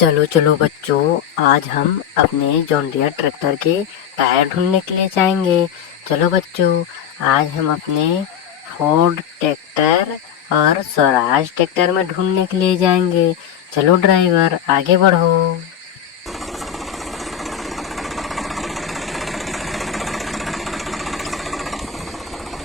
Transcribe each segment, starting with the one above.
चलो चलो बच्चों, आज हम अपने जॉन डियर ट्रैक्टर के टायर ढूंढने के लिए जाएंगे। चलो बच्चों, आज हम अपने फोर्ड ट्रैक्टर और स्वराज ट्रैक्टर में ढूंढने के लिए जाएंगे। चलो ड्राइवर, आगे बढ़ो।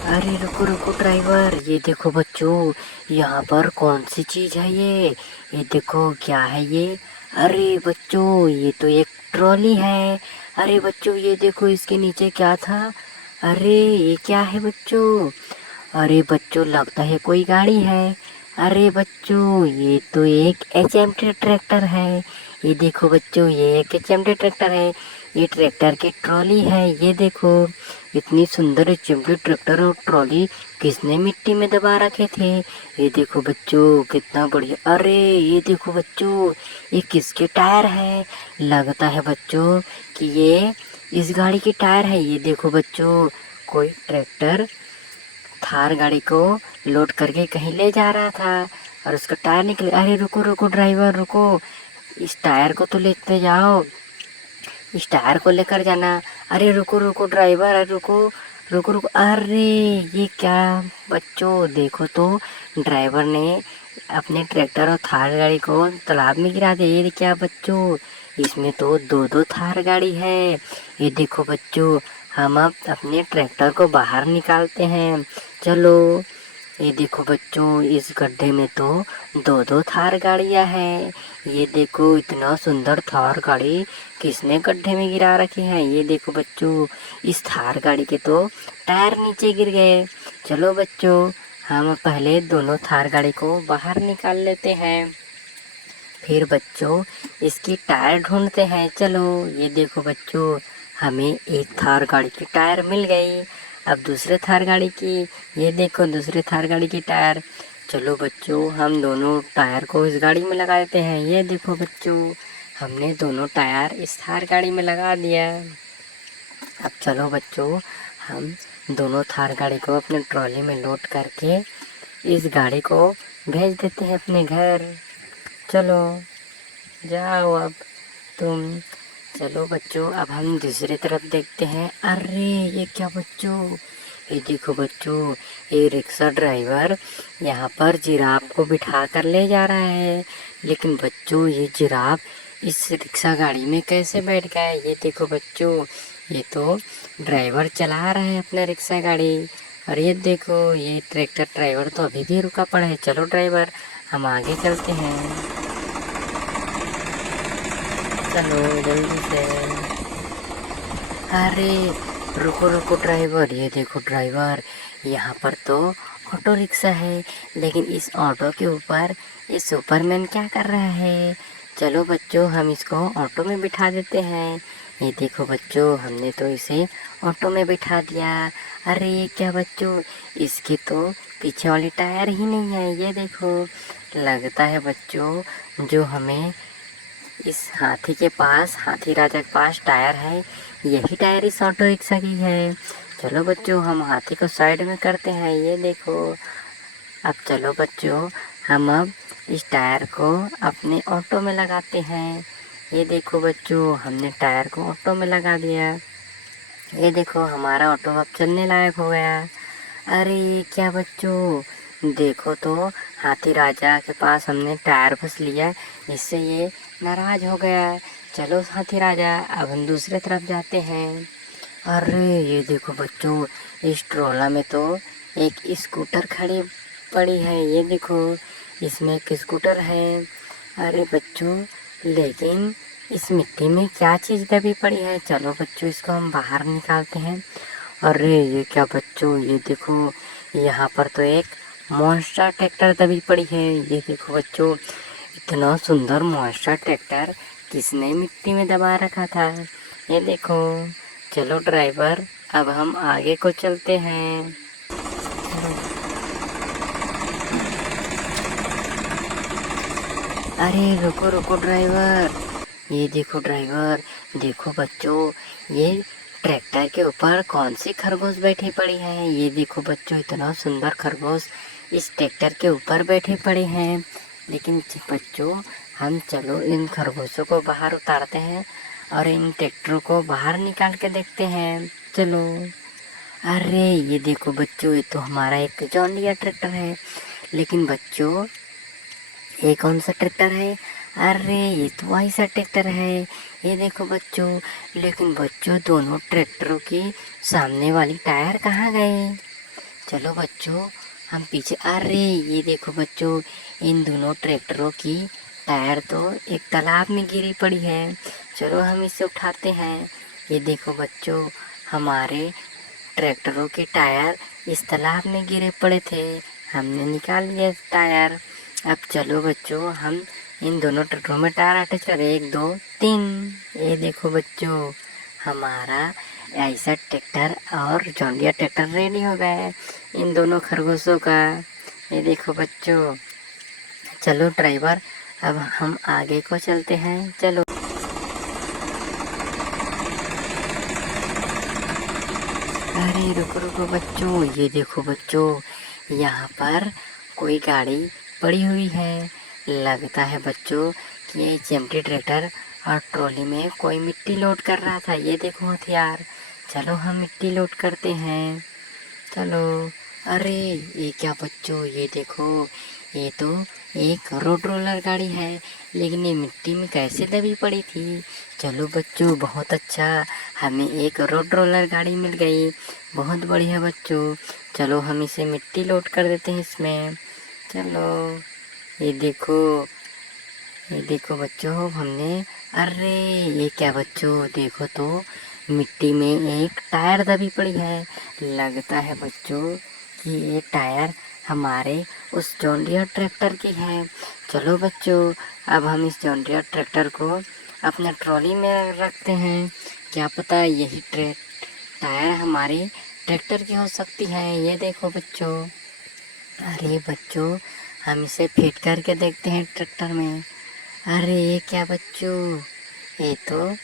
अरे रुको रुको ड्राइवर, ये देखो बच्चों, यहाँ पर कौन सी चीज है ये देखो क्या है ये। अरे बच्चों, ये तो एक ट्रॉली है। अरे बच्चों, ये देखो इसके नीचे क्या था। अरे ये क्या है बच्चों। अरे बच्चों, लगता है कोई गाड़ी है। अरे बच्चों, ये तो एक एचएमटी ट्रैक्टर है। ये देखो बच्चों, ये एक एचएमटी ट्रैक्टर है। ये ट्रैक्टर की ट्रॉली है, ये देखो। इतनी सुंदर एचएमटी ट्रैक्टर और ट्रॉली किसने मिट्टी में दबा रखे थे। ये देखो बच्चों, कितना बढ़िया। अरे ये देखो बच्चों, ये किसके टायर है। लगता है बच्चों कि ये इस गाड़ी की टायर है। ये देखो बच्चों, कोई ट्रैक्टर थार गाड़ी को लोड करके कहीं ले जा रहा था और उसका टायर निकले। अरे रुको रुको ड्राइवर, रुको, इस टायर को तो लेते जाओ, इस टायर को लेकर जाना। अरे रुको रुको ड्राइवर, अरे रुको रुको रुको। अरे ये क्या बच्चों, देखो तो, ड्राइवर ने अपने ट्रैक्टर और थार गाड़ी को तालाब में गिरा दिया। ये क्या बच्चों, इसमें तो दो दो थार गाड़ी है। ये देखो बच्चों, हम अब अपने ट्रैक्टर को बाहर निकालते हैं। चलो। ये देखो बच्चों, इस गड्ढे में तो दो दो थार गाड़ियां हैं। ये देखो, इतना सुंदर थार गाड़ी किसने गड्ढे में गिरा रखी है। ये देखो बच्चों, इस थार गाड़ी के तो टायर नीचे गिर गए। चलो बच्चों, हम पहले दोनों थार गाड़ी को बाहर निकाल लेते हैं, फिर बच्चों इसकी टायर ढूंढते हैं। चलो। ये देखो बच्चों, हमें एक थार गाड़ी की टायर मिल गई। अब दूसरे थार गाड़ी की, ये देखो दूसरे थार गाड़ी की टायर। चलो बच्चों, हम दोनों टायर को इस गाड़ी में लगा देते हैं। ये देखो बच्चों, हमने दोनों टायर इस थार गाड़ी में लगा दिया। अब चलो बच्चों, हम दोनों थार गाड़ी को अपने ट्रॉली में लोड करके इस गाड़ी को भेज देते हैं अपने घर। चलो जाओ अब तुम। चलो बच्चों, अब हम दूसरी तरफ देखते हैं। अरे ये क्या बच्चों, ये देखो बच्चों, ये रिक्शा ड्राइवर यहाँ पर जिराफ को बिठा कर ले जा रहा है। लेकिन बच्चों, ये जिराफ इस रिक्शा गाड़ी में कैसे बैठ गया है। ये देखो बच्चों, ये तो ड्राइवर चला रहा है अपना रिक्शा गाड़ी। और ये देखो, ये ट्रैक्टर ड्राइवर तो अभी भी रुका पड़ा है। चलो ड्राइवर, हम आगे चलते हैं। चलो जल्दी से। अरे रुको रुको ड्राइवर, ये देखो ड्राइवर, यहाँ पर तो ऑटो रिक्शा है, लेकिन इस ऑटो के ऊपर ये सुपरमैन क्या कर रहा है। चलो बच्चों, हम इसको ऑटो में बिठा देते हैं। ये देखो बच्चों, हमने तो इसे ऑटो में बिठा दिया। अरे ये क्या बच्चों, इसके तो पीछे वाली टायर ही नहीं है। ये देखो, लगता है बच्चों जो हमें इस हाथी के पास, हाथी राजा के पास टायर है, यही टायर इस ऑटो रिक्शा की है। चलो बच्चों, हम हाथी को साइड में करते हैं। ये देखो। अब चलो बच्चों, हम अब इस टायर को अपने ऑटो में लगाते हैं। ये देखो बच्चों, हमने टायर को ऑटो में लगा दिया। ये देखो, हमारा ऑटो अब चलने लायक हो गया। अरे ये क्या बच्चों, देखो तो, हाथी राजा के पास हमने टायर फंस लिया, इससे ये नाराज हो गया। चलो हाथी राजा, अब हम दूसरे तरफ जाते हैं। अरे ये देखो बच्चों, इस ट्रोला में तो एक स्कूटर खड़ी पड़ी है। ये देखो, इसमें एक स्कूटर है। अरे बच्चों, लेकिन इस मिट्टी में क्या चीज़ दबी पड़ी है। चलो बच्चों, इसको हम बाहर निकालते हैं। अरे ये क्या बच्चों, ये देखो, यहाँ पर तो एक मॉन्स्टर ट्रैक्टर दबी पड़ी है। ये देखो बच्चों, इतना सुंदर मॉन्स्टर ट्रैक्टर किसने मिट्टी में दबा रखा था। ये देखो। चलो ड्राइवर, अब हम आगे को चलते हैं। अरे रुको रुको ड्राइवर, ये देखो ड्राइवर, देखो बच्चों, ये ट्रैक्टर के ऊपर कौन सी खरगोश बैठी पड़ी है। ये देखो बच्चों, इतना सुंदर खरगोश इस ट्रैक्टर के ऊपर बैठे पड़े हैं। लेकिन बच्चों, हम चलो इन खरगोशों को बाहर उतारते हैं और इन ट्रैक्टरों को बाहर निकाल के देखते हैं। चलो। अरे ये देखो बच्चों, ये तो हमारा एक जॉन डियर ट्रैक्टर है। लेकिन बच्चों, ये कौन सा ट्रैक्टर है? अरे ये तो ऐसा ट्रैक्टर है। ये देखो बच्चों। लेकिन बच्चों, दोनों ट्रैक्टरों की सामने वाली टायर कहाँ गए? चलो बच्चों, हम पीछे। अरे ये देखो बच्चों, इन दोनों ट्रैक्टरों की टायर तो एक तालाब में गिरी पड़ी है। चलो हम इसे उठाते हैं। ये देखो बच्चों, हमारे ट्रैक्टरों के टायर इस तालाब में गिरे पड़े थे। हमने निकाल लिया टायर। अब चलो बच्चों, हम इन दोनों ट्रैक्टरों में टायर अटैच करें। 1 2 3। ये देखो बच्चों, हमारा ऐसा ट्रैक्टर और जॉन डियर ट्रैक्टर रेडी हो गया है इन दोनों खरगोशों का। ये देखो बच्चों। चलो ड्राइवर, अब हम आगे को चलते हैं। चलो। अरे रुको रुको बच्चों, ये देखो बच्चों, यहाँ पर कोई गाड़ी पड़ी हुई है। लगता है बच्चों कि ये एचएमटी ट्रैक्टर और ट्रॉली में कोई मिट्टी लोड कर रहा था। ये देखो हथियार। चलो हम मिट्टी लोड करते हैं। चलो। अरे ये क्या बच्चों, ये देखो, ये तो एक रोड रोलर गाड़ी है। लेकिन ये मिट्टी में कैसे दबी पड़ी थी? चलो बच्चों, बहुत अच्छा, हमें एक रोड रोलर गाड़ी मिल गई। बहुत बढ़िया बच्चों। चलो हम इसे मिट्टी लोड कर देते हैं इसमें। चलो। ये देखो, ये देखो बच्चों, हमने। अरे ये क्या बच्चों, देखो तो, मिट्टी में एक टायर दबी पड़ी है। लगता है बच्चों कि ये टायर हमारे उस जॉन डियर ट्रैक्टर की है। चलो बच्चों, अब हम इस जॉन डियर ट्रैक्टर को अपने ट्रॉली में रखते हैं। क्या पता यही टायर हमारे ट्रैक्टर की हो सकती है। ये देखो बच्चों। अरे बच्चों, हम इसे फिट करके देखते हैं ट्रैक्टर में। अरे ये क्या बच्चों, ये तो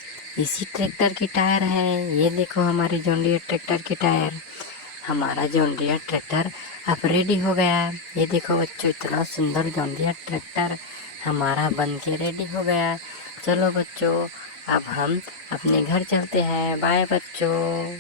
इसी ट्रैक्टर की टायर है। ये देखो हमारी जॉन डियर ट्रैक्टर की टायर। हमारा जॉन डियर ट्रैक्टर अब रेडी हो गया। ये देखो बच्चों, इतना सुंदर जॉन डियर ट्रैक्टर हमारा बन के रेडी हो गया। चलो बच्चों, अब हम अपने घर चलते हैं। बाय बच्चों।